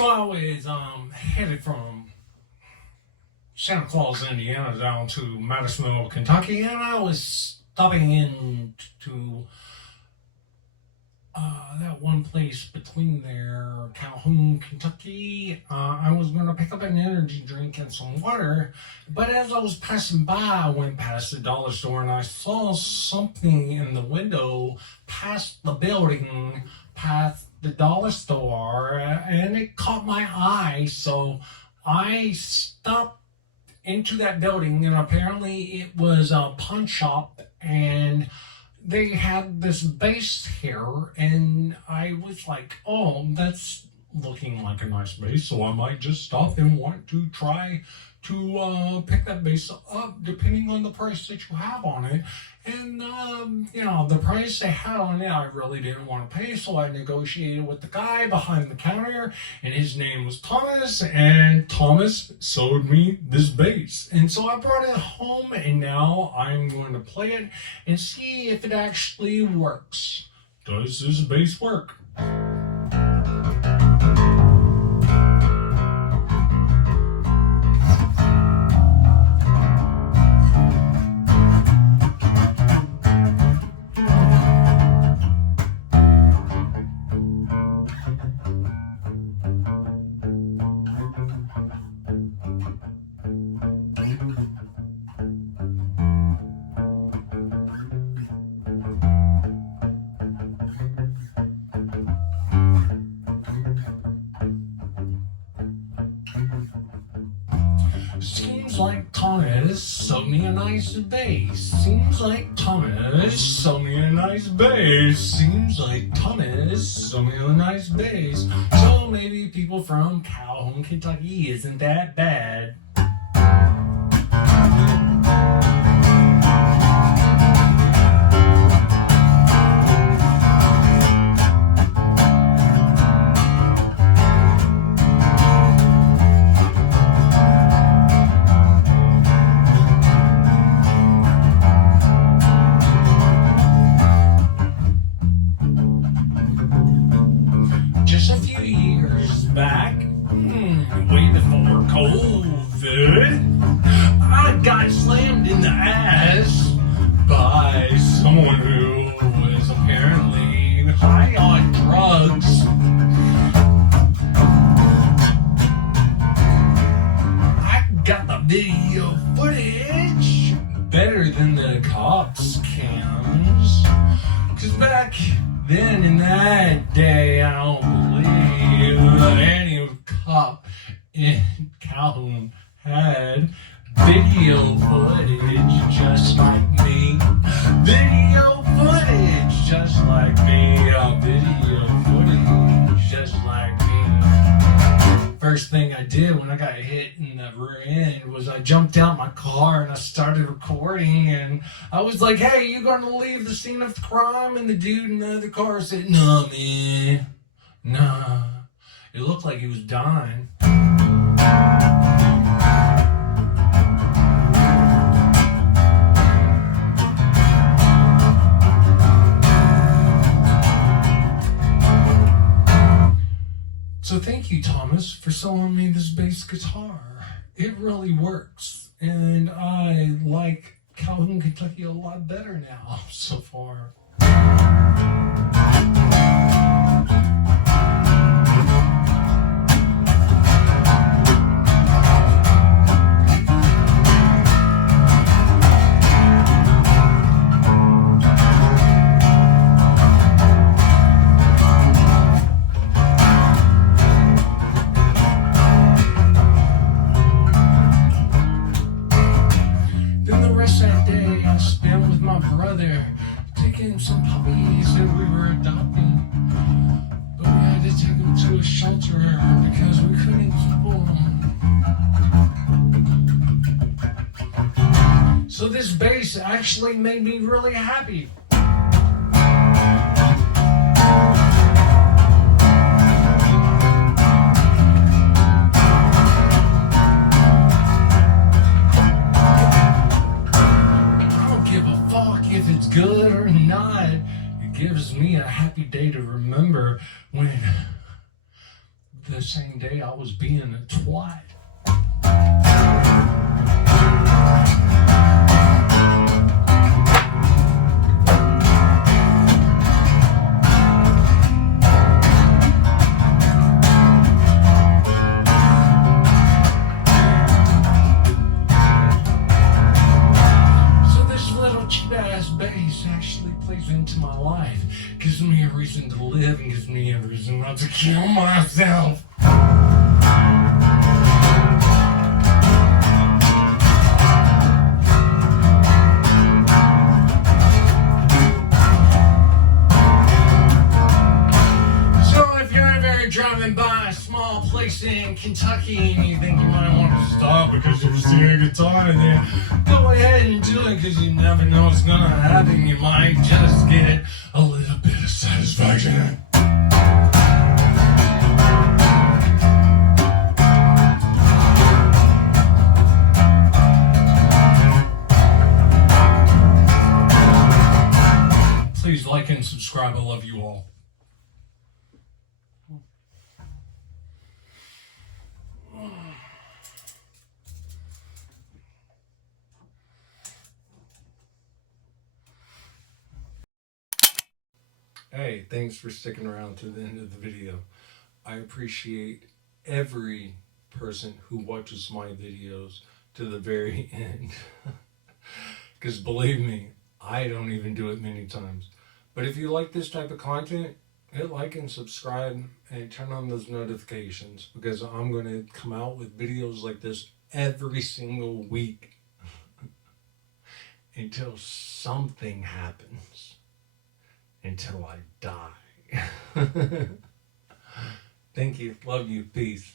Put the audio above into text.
So I was headed from Santa Claus, Indiana, down to Madisonville, Kentucky, and I was stopping in to that one place between there, Calhoun, Kentucky. I was going to pick up an energy drink and some water, but as I was passing by, I went past the dollar store and I saw something in the window past the building, past the dollar store, and it caught my eye, so I stopped into that building, and apparently it was a pawn shop, and they had this base here, and I was like, oh, that's looking like a nice base, so I might just stop and want to try to pick that base up, depending on the price that you have on it. And, the price they had on it, I really didn't want to pay, so I negotiated with the guy behind the counter, and his name was Thomas, and Thomas sold me this bass. And so I brought it home, and now I'm going to play it and see if it actually works. Does this bass work? Seems like Thomas sold me a nice bass. Seems like Thomas sold me a nice bass. Seems like Thomas sold me a nice bass. So maybe people from Calhoun, Kentucky isn't that bad. Just a few years back, way before COVID, I got slammed in the ass by someone who was apparently high on drugs. I got the video footage better than the cops' cams. 'Cause back then in that day, I don't believe that any cop in Calhoun had video footage just like me. Video footage just like me. Video footage just like me. First thing I did when I got hit in the rear end was I jumped out my car and I started recording, and I was like, hey, you gonna leave the scene of the crime? And the dude in the other car said, nah, man, nah. It looked like he was dying. So thank you, Thomas, for selling me this bass guitar. It really works, and I like Calhoun, Kentucky a lot better now so far. That day I spent with my brother, taking some puppies that we were adopting, but we had to take them to a shelter because we couldn't keep them. So this bass actually made me really happy. If it's good or not, it gives me a happy day to remember when the same day I was being a twat. Bass actually plays into my life, gives me a reason to live and gives me a reason not to kill myself. So if you're ever driving by a small place in Kentucky and you think you might want to stop because you're seeing a guitar there, go ahead and do it, because you never know what's gonna happen. You might just get a little bit of satisfaction. Please like and subscribe. I love you all. Hey, thanks for sticking around to the end of the video. I appreciate every person who watches my videos to the very end. Because believe me, I don't even do it many times. But if you like this type of content, hit like and subscribe and turn on those notifications, because I'm going to come out with videos like this every single week until something happens. Until I die. Thank you. Love you. Peace.